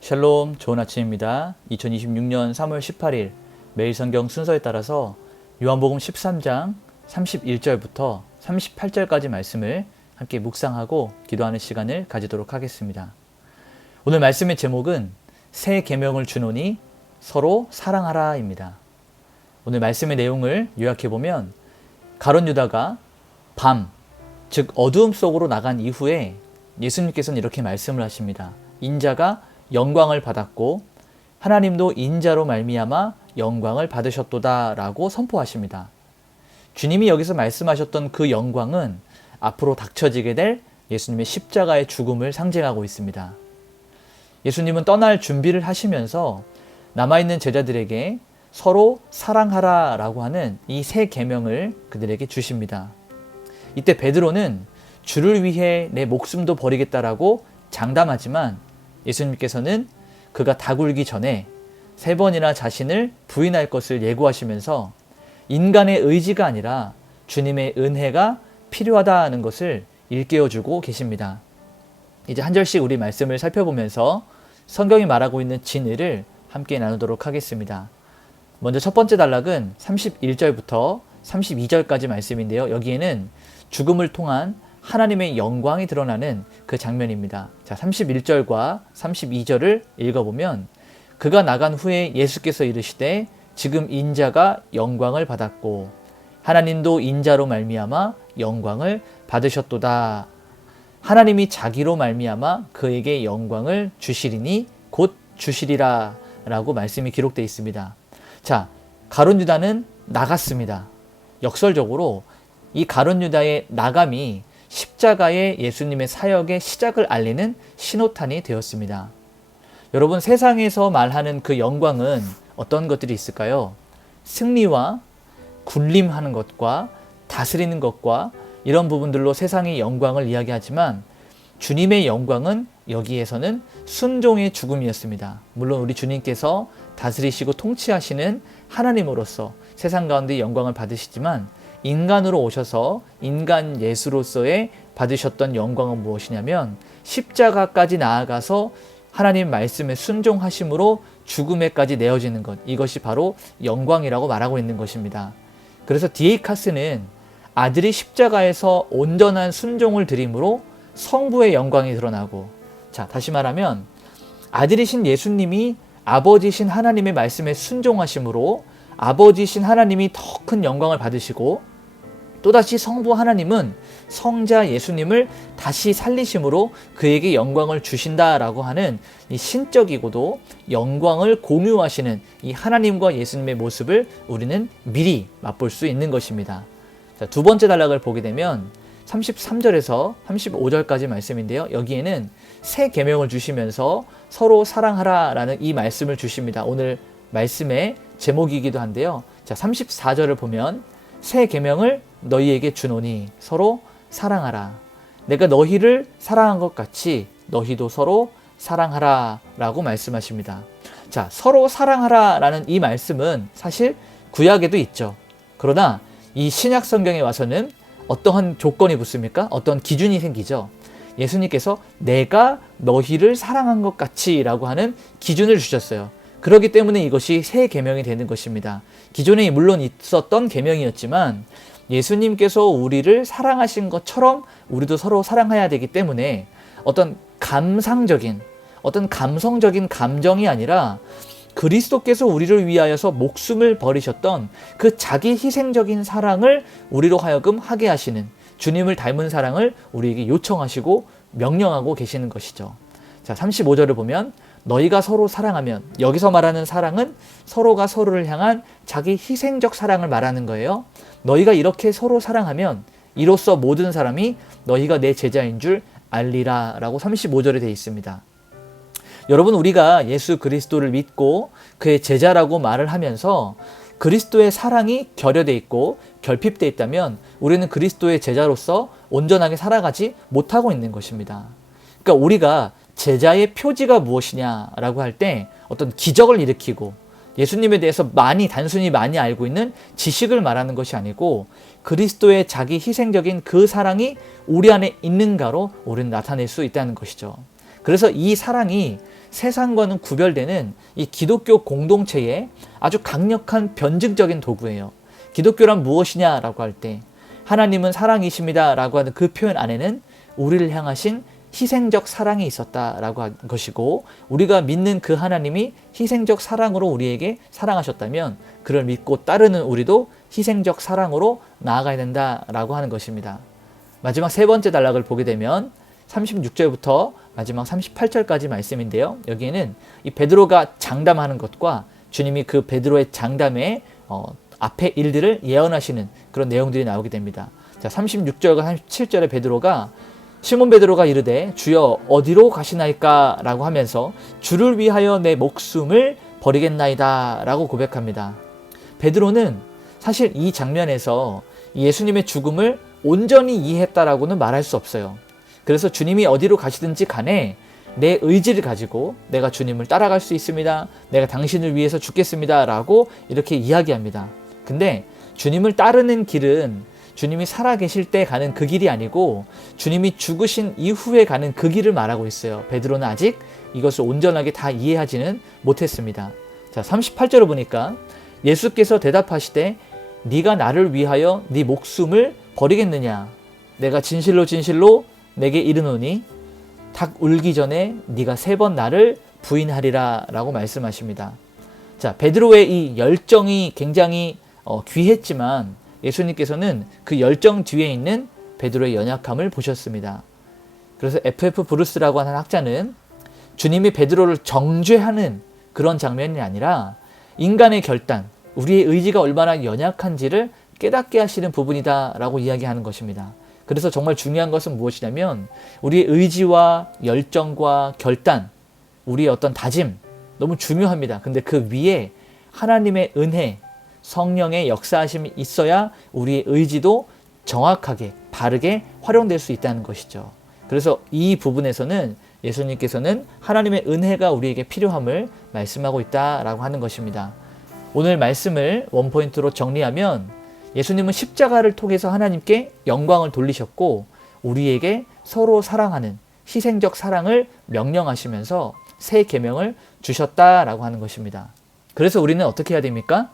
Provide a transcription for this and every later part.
샬롬, 좋은 아침입니다. 2026년 3월 18일 매일 성경 순서에 따라서 요한복음 13장 31절부터 38절까지 말씀을 함께 묵상하고 기도하는 시간을 가지도록 하겠습니다. 오늘 말씀의 제목은 새 계명을 주노니 서로 사랑하라입니다. 오늘 말씀의 내용을 요약해보면 가룟 유다가 밤, 즉 어두움 속으로 나간 이후에 예수님께서는 이렇게 말씀을 하십니다. 인자가 영광을 받았고 하나님도 인자로 말미암아 영광을 받으셨도다 라고 선포하십니다. 주님이 여기서 말씀하셨던 그 영광은 앞으로 닥쳐지게 될 예수님의 십자가의 죽음을 상징하고 있습니다. 예수님은 떠날 준비를 하시면서 남아있는 제자들에게 서로 사랑하라 라고 하는 이 새 계명을 그들에게 주십니다. 이때 베드로는 주를 위해 내 목숨도 버리겠다라고 장담하지만 예수님께서는 그가 다굴기 전에 3번이나 자신을 부인할 것을 예고하시면서 인간의 의지가 아니라 주님의 은혜가 필요하다는 것을 일깨워주고 계십니다. 이제 한 절씩 우리 말씀을 살펴보면서 성경이 말하고 있는 진의를 함께 나누도록 하겠습니다. 먼저 첫 번째 단락은 31절부터 32절까지 말씀인데요. 여기에는 죽음을 통한 하나님의 영광이 드러나는 그 장면입니다. 자, 31절과 32절을 읽어보면 그가 나간 후에 예수께서 이르시되 지금 인자가 영광을 받았고 하나님도 인자로 말미암아 영광을 받으셨도다. 하나님이 자기로 말미암아 그에게 영광을 주시리니 곧 주시리라 라고 말씀이 기록되어 있습니다. 자, 가룟 유다는 나갔습니다. 역설적으로 이 가룟 유다의 나감이 십자가의 예수님의 사역의 시작을 알리는 신호탄이 되었습니다. 여러분, 세상에서 말하는 그 영광은 어떤 것들이 있을까요? 승리와 군림하는 것과 다스리는 것과 이런 부분들로 세상의 영광을 이야기하지만 주님의 영광은 여기에서는 순종의 죽음이었습니다. 물론 우리 주님께서 다스리시고 통치하시는 하나님으로서 세상 가운데 영광을 받으시지만 인간으로 오셔서 인간 예수로서의 받으셨던 영광은 무엇이냐면 십자가까지 나아가서 하나님 말씀에 순종하심으로 죽음에까지 내어지는 것, 이것이 바로 영광이라고 말하고 있는 것입니다. 그래서 디에이카스는 아들이 십자가에서 온전한 순종을 드림으로 성부의 영광이 드러나고, 자, 다시 말하면 아들이신 예수님이 아버지신 하나님의 말씀에 순종하심으로 아버지신 하나님이 더 큰 영광을 받으시고 또다시 성부 하나님은 성자 예수님을 다시 살리심으로 그에게 영광을 주신다라고 하는 이 신적이고도 영광을 공유하시는 이 하나님과 예수님의 모습을 우리는 미리 맛볼 수 있는 것입니다. 자, 두 번째 단락을 보게 되면 33절에서 35절까지 말씀인데요. 여기에는 새 계명을 주시면서 서로 사랑하라 라는 이 말씀을 주십니다. 오늘 말씀의 제목이기도 한데요. 자, 34절을 보면 새 계명을 너희에게 주노니 서로 사랑하라. 내가 너희를 사랑한 것 같이 너희도 서로 사랑하라 라고 말씀하십니다. 자, 서로 사랑하라 라는 이 말씀은 사실 구약에도 있죠. 그러나 이 신약 성경에 와서는 어떠한 조건이 붙습니까? 어떤 기준이 생기죠. 예수님께서 내가 너희를 사랑한 것 같이 라고 하는 기준을 주셨어요. 그렇기 때문에 이것이 새 계명이 되는 것입니다. 기존에 물론 있었던 계명이었지만 예수님께서 우리를 사랑하신 것처럼 우리도 서로 사랑해야 되기 때문에 어떤 감상적인, 어떤 감성적인 감정이 아니라 그리스도께서 우리를 위하여서 목숨을 버리셨던 그 자기 희생적인 사랑을 우리로 하여금 하게 하시는, 주님을 닮은 사랑을 우리에게 요청하시고 명령하고 계시는 것이죠. 자, 35절을 보면 너희가 서로 사랑하면, 여기서 말하는 사랑은 서로가 서로를 향한 자기 희생적 사랑을 말하는 거예요. 너희가 이렇게 서로 사랑하면 이로써 모든 사람이 너희가 내 제자인 줄 알리라 라고 35절에 되어 있습니다. 여러분, 우리가 예수 그리스도를 믿고 그의 제자라고 말을 하면서 그리스도의 사랑이 결여되어 있고 결핍되어 있다면 우리는 그리스도의 제자로서 온전하게 살아가지 못하고 있는 것입니다. 그러니까 우리가 제자의 표지가 무엇이냐라고 할 때 어떤 기적을 일으키고 예수님에 대해서 단순히 많이 알고 있는 지식을 말하는 것이 아니고 그리스도의 자기 희생적인 그 사랑이 우리 안에 있는가로 우리는 나타낼 수 있다는 것이죠. 그래서 이 사랑이 세상과는 구별되는 이 기독교 공동체의 아주 강력한 변증적인 도구예요. 기독교란 무엇이냐라고 할 때 하나님은 사랑이십니다 라고 하는 그 표현 안에는 우리를 향하신 희생적 사랑이 있었다라고 한 것이고, 우리가 믿는 그 하나님이 희생적 사랑으로 우리에게 사랑하셨다면 그를 믿고 따르는 우리도 희생적 사랑으로 나아가야 된다라고 하는 것입니다. 마지막 세 번째 단락을 보게 되면 36절부터 마지막 38절까지 말씀인데요. 여기에는 이 베드로가 장담하는 것과 주님이 그 베드로의 장담에 앞에 일들을 예언하시는 그런 내용들이 나오게 됩니다. 자, 36절과 37절에 베드로가 시몬 베드로가 이르되 주여 어디로 가시나이까 라고 하면서 주를 위하여 내 목숨을 버리겠나이다 라고 고백합니다. 베드로는 사실 이 장면에서 예수님의 죽음을 온전히 이해했다라고는 말할 수 없어요. 그래서 주님이 어디로 가시든지 간에 내 의지를 가지고 내가 주님을 따라갈 수 있습니다. 내가 당신을 위해서 죽겠습니다 라고 이렇게 이야기합니다. 근데 주님을 따르는 길은 주님이 살아계실 때 가는 그 길이 아니고 주님이 죽으신 이후에 가는 그 길을 말하고 있어요. 베드로는 아직 이것을 온전하게 다 이해하지는 못했습니다. 자, 38절을 보니까 예수께서 대답하시되 네가 나를 위하여 네 목숨을 버리겠느냐? 내가 진실로 진실로 내게 이르노니 닭 울기 전에 네가 3번 나를 부인하리라 라고 말씀하십니다. 자, 베드로의 이 열정이 굉장히 귀했지만 예수님께서는 그 열정 뒤에 있는 베드로의 연약함을 보셨습니다. 그래서 F.F. 브루스라고 하는 학자는 주님이 베드로를 정죄하는 그런 장면이 아니라 인간의 결단, 우리의 의지가 얼마나 연약한지를 깨닫게 하시는 부분이다 라고 이야기하는 것입니다. 그래서 정말 중요한 것은 무엇이냐면 우리의 의지와 열정과 결단, 우리의 어떤 다짐 너무 중요합니다. 근데 그 위에 하나님의 은혜, 성령의 역사하심이 있어야 우리의 의지도 정확하게 바르게 활용될 수 있다는 것이죠. 그래서 이 부분에서는 예수님께서는 하나님의 은혜가 우리에게 필요함을 말씀하고 있다라고 하는 것입니다. 오늘 말씀을 원포인트로 정리하면 예수님은 십자가를 통해서 하나님께 영광을 돌리셨고 우리에게 서로 사랑하는 희생적 사랑을 명령하시면서 새 계명을 주셨다라고 하는 것입니다. 그래서 우리는 어떻게 해야 됩니까?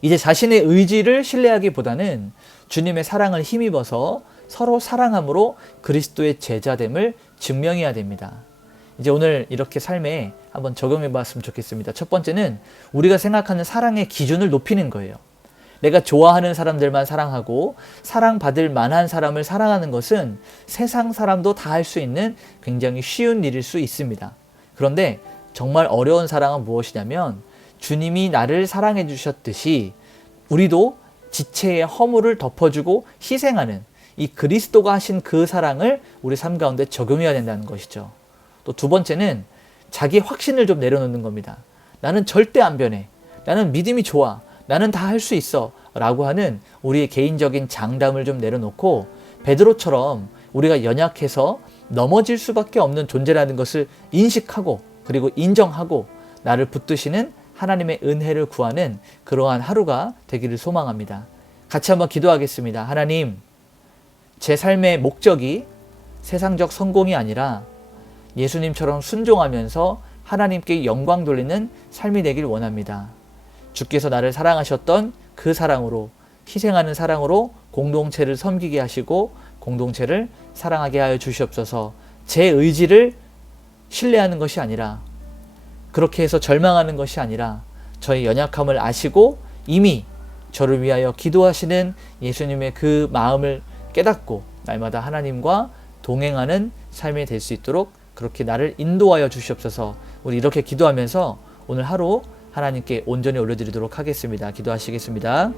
이제 자신의 의지를 신뢰하기보다는 주님의 사랑을 힘입어서 서로 사랑함으로 그리스도의 제자됨을 증명해야 됩니다. 이제 오늘 이렇게 삶에 한번 적용해 봤으면 좋겠습니다. 첫 번째는 우리가 생각하는 사랑의 기준을 높이는 거예요. 내가 좋아하는 사람들만 사랑하고 사랑받을 만한 사람을 사랑하는 것은 세상 사람도 다 할 수 있는 굉장히 쉬운 일일 수 있습니다. 그런데 정말 어려운 사랑은 무엇이냐면 주님이 나를 사랑해 주셨듯이 우리도 지체의 허물을 덮어주고 희생하는 이 그리스도가 하신 그 사랑을 우리 삶 가운데 적용해야 된다는 것이죠. 또 두 번째는 자기 확신을 좀 내려놓는 겁니다. 나는 절대 안 변해. 나는 믿음이 좋아. 나는 다 할 수 있어. 라고 하는 우리의 개인적인 장담을 좀 내려놓고 베드로처럼 우리가 연약해서 넘어질 수밖에 없는 존재라는 것을 인식하고 그리고 인정하고 나를 붙드시는 하나님의 은혜를 구하는 그러한 하루가 되기를 소망합니다. 같이 한번 기도하겠습니다. 하나님, 제 삶의 목적이 세상적 성공이 아니라 예수님처럼 순종하면서 하나님께 영광 돌리는 삶이 되길 원합니다. 주께서 나를 사랑하셨던 그 사랑으로, 희생하는 사랑으로 공동체를 섬기게 하시고 공동체를 사랑하게 하여 주시옵소서. 제 의지를 신뢰하는 것이 아니라, 그렇게 해서 절망하는 것이 아니라 저의 연약함을 아시고 이미 저를 위하여 기도하시는 예수님의 그 마음을 깨닫고 날마다 하나님과 동행하는 삶이 될 수 있도록 그렇게 나를 인도하여 주시옵소서. 우리 이렇게 기도하면서 오늘 하루 하나님께 온전히 올려드리도록 하겠습니다. 기도하시겠습니다.